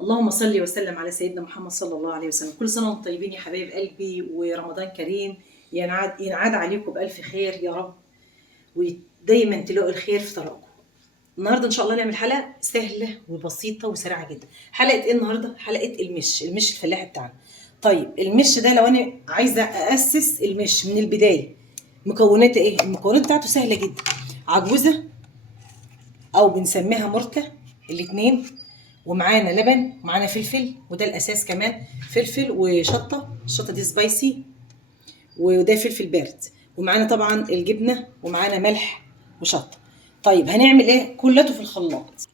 اللهم صل وسلم على سيدنا محمد صلى الله عليه وسلم. كل سنة وانتم طيبين يا حبايب قلبي، ورمضان كريم ينعاد عليكم بألف خير يا رب، ودايما تلاقوا الخير في طريقكم. النهارده ان شاء الله نعمل حلقة سهلة وبسيطة وسريعة جدا. حلقة ايه النهارده؟ حلقة المش الفلاحي بتاعنا. طيب المش ده لو انا عايزة أسس المش من البداية، مكوناته ايه؟ المكونات بتاعته سهلة جدا. عجوزة او بنسميها مرتة، الاتنين، ومعانا لبن، ومعانا فلفل، وده الاساس كمان، فلفل وشطه، الشطه دي سبايسي، وده فلفل بارد، ومعانا طبعا الجبنه، ومعانا ملح وشطه. طيب هنعمل ايه؟ كلته في الخلاط.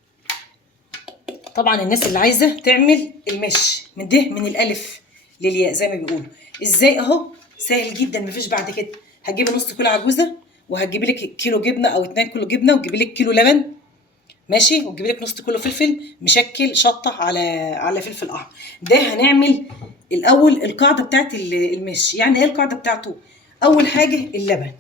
طبعا الناس اللي عايزه تعمل المش من الالف للياء زي ما بيقولوا. ازاي؟ اهو سهل جدا، مفيش بعد كده. هتجيبي نص كيلو عجوزه، وهتجيبي لك كيلو جبنه او 2 كيلو جبنه، وتجيبي لك كيلو لبن، ماشي، وتجيبي لك نص كيلو فلفل مشكل، شطه على فلفل احمر. ده هنعمل الاول القاعده بتاعت المش. يعني ايه القاعده بتاعته؟ اول حاجه اللبن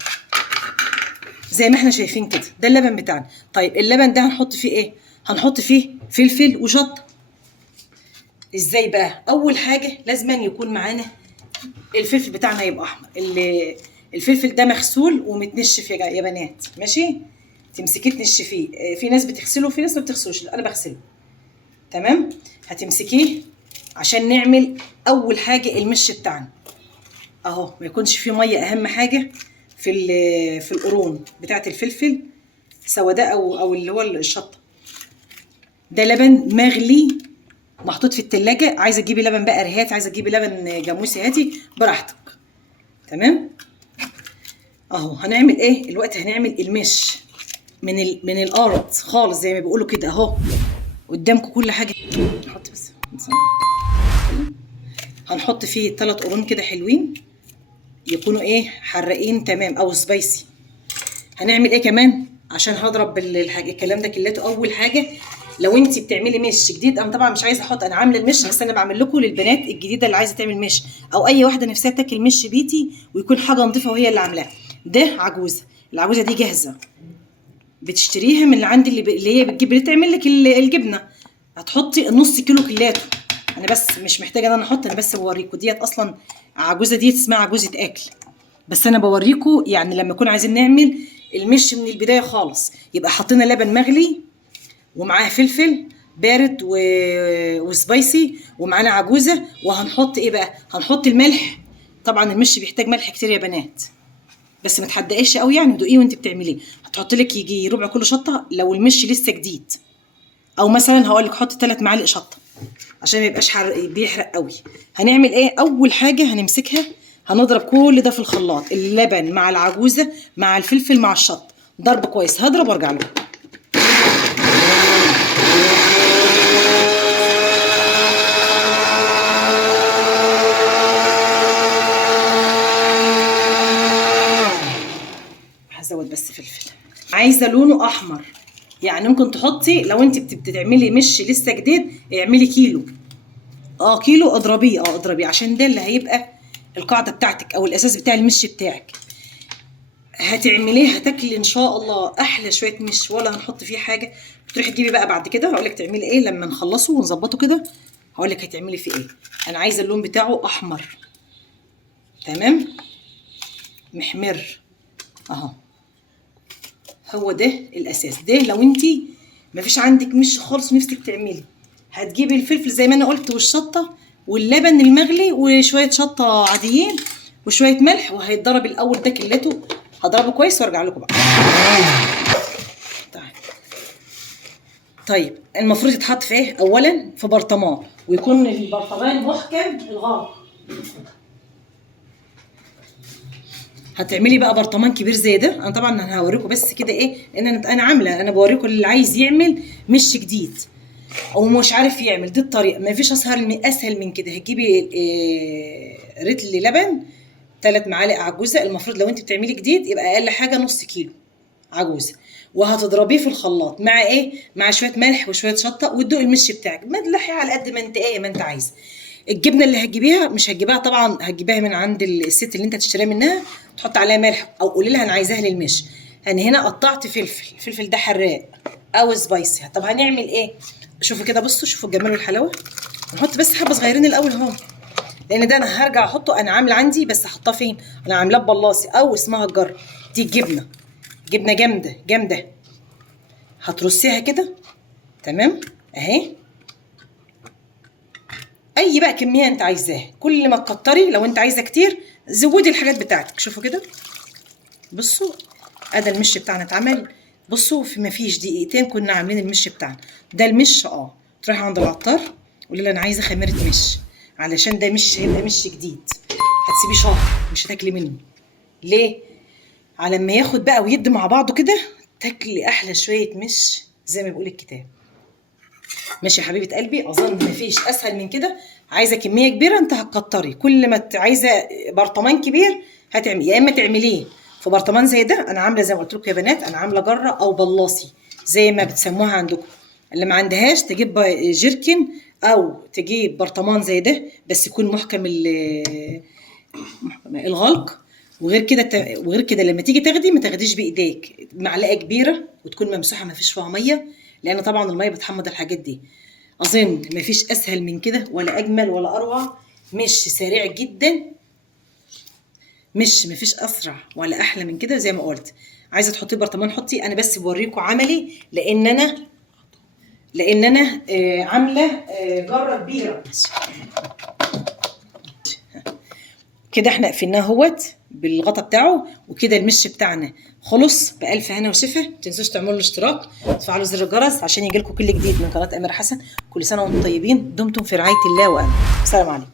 زي ما احنا شايفين كده، ده اللبن بتاعنا. طيب اللبن ده هنحط فيه ايه؟ هنحط فيه فلفل وشطه. ازاي بقى؟ اول حاجه لازم يكون معانا الفلفل بتاعنا يبقى احمر. الفلفل ده مغسول ومتنشف يا بنات، ماشي، تمسكيه تنشفيه. في ناس بتغسله وفي ناس ما بتغسلوش، انا بغسله. تمام. هتمسكيه عشان نعمل اول حاجه المش بتاعنا. اهو ما يكونش فيه ميه، اهم حاجه في القرون بتاعه الفلفل، سواء ده او اللي هو الشطه. ده لبن مغلي محطوط في التلاجة. عايزه تجيبي لبن بقري هات، عايزه تجيبي لبن جاموسي هاتي براحتك. تمام. اهو هنعمل ايه الوقت؟ هنعمل المش من الارض خالص زي ما بيقولوا كده. اهو قدامكم كل حاجه. نحط بس، هنحط فيه 3 قرون كده حلوين، يكونوا ايه، حراقين تمام او سبايسي. هنعمل ايه كمان عشان هضرب الكلام ده كلته؟ اول حاجه لو انت بتعملي مش جديد، انا طبعا مش عايزه احط، انا عامله المش بس انا بعمل لكم للبنات الجديده اللي عايزه تعمل مش، او اي واحده نفسها تاكل مش بيتي ويكون حاجه نظيفه وهي اللي عاملاها. ده عجوزه، العجوزه دي جاهزه، بتشتريها من اللي عندي، اللي هي بتجيب اللي تعمل لك الجبنه. هتحطي نص كيلو كيلاتو. انا بس مش محتاجه ان انا احط، انا بس بوريكم. ديت اصلا عجوزه، ديت اسمها عجوزه اكل، بس انا بوريكم يعني لما نكون عايزين نعمل المش من البدايه خالص. يبقى حطينا لبن مغلي، ومعاه فلفل بارد وسبايسي، ومعانا عجوزه. وهنحط ايه بقى؟ هنحط الملح. طبعا المش بيحتاج ملح كتير يا بنات، بس ما تحدقيش قوي، يعني دوقيه وانت بتعمليه. هتحط لك يجي ربع كيلو شطه لو المش لسه جديد، او مثلا هقول لك حط 3 معالق شطه عشان ما يبقاش بيحرق قوي. هنعمل ايه؟ اول حاجه هنمسكها، هنضرب كل ده في الخلاط، اللبن مع العجوزه مع الفلفل مع الشطه، ضرب كويس. هضرب وارجع لكم. هزود بس فلفل. عايزه لونه احمر، يعني ممكن تحطي لو انت بتعملي مش لسه جديد اعملي كيلو. كيلو اضربيه، اضربيه عشان ده اللي هيبقى القاعده بتاعتك او الاساس بتاع المش بتاعك. هتعمليه هتاكلي ان شاء الله احلى شويه مش، ولا هنحط فيه حاجه. تروحي تجيبي بقى بعد كده، هقول لك تعملي ايه لما نخلصه ونظبطه كده. هقول لك هتعملي فيه ايه. انا عايزه اللون بتاعه احمر، تمام، محمر. اهو هو ده الاساس. ده لو انت مفيش عندك مش خالص ونفسك تعملي، هتجيبي الفلفل زي ما انا قلت، والشطه، واللبن المغلي، وشويه شطه عاديين، وشويه ملح، وهيتضرب الاول ده كلته. هضربه كويس وارجع لكم بقى. طيب المفروض يتحط في ايه؟ اولا في برطمان، ويكون البرطمان محكم الغلق. هتعملي بقى برطمان كبير زي ده. انا طبعا انا هوريكم بس كده ايه، لان انا عامله، انا بوريكم اللي عايز يعمل مش جديد او مش عارف يعمل. دي الطريقه، ما فيش اسهل من كده. هتجيبي رتل لبن، 3 معالق عجوزه. المفروض لو انت بتعملي جديد يبقى اقل حاجه نص كيلو عجوزه، وهتضربيه في الخلاط مع ايه؟ مع شويه ملح وشويه شطه، وتدوقي المش بتاعك ملحي على قد ما انت ما انت عايزه. الجبنه اللي هتجيبيها مش هتجيبيها طبعا، هتجيبيها من عند الست اللي انت تشتريها منها، تحط عليها ملح، او قولي لها انا عايزاها للمش. انا هنا قطعت فلفل، الفلفل ده حراق او سبايسي. طب هنعمل ايه؟ شوفوا كده، بصوا شوفوا الجمال والحلاوه. نحط بس حبه صغيرين الاول اهو، لان ده انا هرجع احطه. انا عامله عندي بس احطها فين؟ انا عاملاه ببلاصي او اسمها الجر. دي الجبنه، جبنه جامده جامده. هترصيها كده تمام اهي. اي بقى كميه انت عايزاها، كل ما تكتري. لو انت عايزه كتير زودي الحاجات بتاعتك. شوفوا كده، بصوا ادي المش بتاعنا اتعمل. بصوا في ما فيش دقيقتين كنا عاملين المش بتاعنا. ده المش تروحي عند العطار قولي له انا عايزه خميره مش، علشان ده مش هيبقى مش جديد. هتسيبيه شهر مش هتاكلي منه. ليه؟ على ما ياخد بقى ويدي مع بعضه كده تاكلي احلى شويه مش زي ما بيقول الكتاب. ماشي يا حبيبه قلبي، اظن مفيش اسهل من كده. عايزه كميه كبيره انت هتكتري، كل ما عايزه برطمان كبير هتعملي، يا اما تعمليه في برطمان زي ده. انا عامله زي ما قلت لكم يا بنات، انا عامله جره او بلاصي زي ما بتسموها عندكم. اللي ما عندهاش تجيب جيركن او تجيب برطمان زي ده، بس يكون محكم الغلق. وغير كده لما تيجي تاخدي ما تاخديش بايديك، معلقه كبيره وتكون ممسوحه ما فيش فيها ميه، لان طبعا الميه بتحمض الحاجات دي. اظن ما فيش اسهل من كده ولا اجمل ولا اروع. مش سريع جدا، مش ما فيش اسرع ولا احلى من كده. زي ما قلت عايزه تحطي برطمان حطي، انا بس بوريكم عملي، لان انا عامله جره كبيره كده. احنا قفلناه اهوت بالغطا بتاعه، وكده المش بتاعنا خلص. بألف هنا وشفا. ما تنسوش تعملوا الاشتراك وتفعلوا زر الجرس عشان يجيلكم كل جديد من قناه أميرة حسن. كل سنه وانتم طيبين، دمتم في رعايه الله وامنه. السلام عليكم.